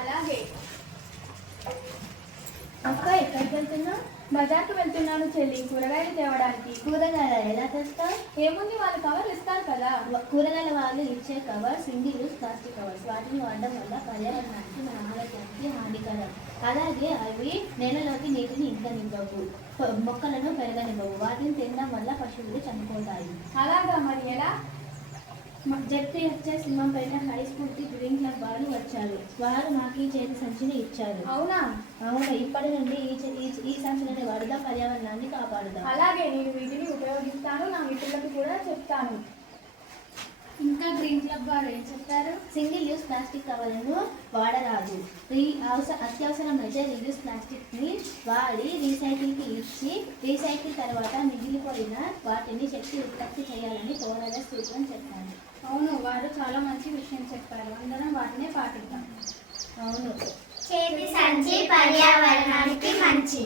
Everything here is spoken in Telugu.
అలాగే అక్క ఎక్కడికి వెళ్తున్నావు? బజార్కు వెళ్తున్నాను చెల్లి, కూరగాయలు తేవడానికి. కూరగాయలు ఎలా తెస్తావు? ఏముంది, వాళ్ళు కవర్ ఇస్తారు కదా. కూరగాయల వాళ్ళు ఇచ్చే covers single use plastic covers. వాటిని వాడడం వల్ల పర్యావరణానికి, మన ఆరోగ్యానికి హానికరం. అలాగే అవి నేలలోకి నీటిని ఇంకనివ్వవు, మొక్కలను పెరగనివ్వవు. వాటిని తినడం వల్ల పశువులు చనిపోతాయి. అలాగా, మరి ఎలా? జెడ్పీహెచ్ఎస్ సింహంపేట హై స్కూల్కి గ్రీన్ క్లబ్ వాళ్ళు వచ్చారు. వారు మాకు ఈ చేతి సంచిని ఇచ్చారు. అవునా? అవును, ఇప్పటి నుండి ఈ సంచులని వాడుదాం, పర్యావరణాన్ని కాపాడుదాం. అలాగే, నేను వీటిని ఉపయోగిస్తాను, నా మిత్రులకు కూడా చెప్తాను. ఇంకా గ్రీన్ క్లబ్ వారు ఏం చెప్తారు? సింగిల్ యూజ్ ప్లాస్టిక్ కవర్లను వాడరాదు. అత్యవసరమైతే రీయూజ్ ప్లాస్టిక్ని వాడి రీసైకిల్కి ఇచ్చి, రీసైకిల్ తర్వాత మిగిలిపోయిన వాటిని శక్తి ఉత్పత్తి చేయాలని పోరాడ సూత్రం చెప్పారు. అవును, వారు చాలా మంచి విషయం చెప్పారు. అందరం వాటినే పాటిద్దాం. అవును, చేతి సంచి పర్యావరణానికి మంచి.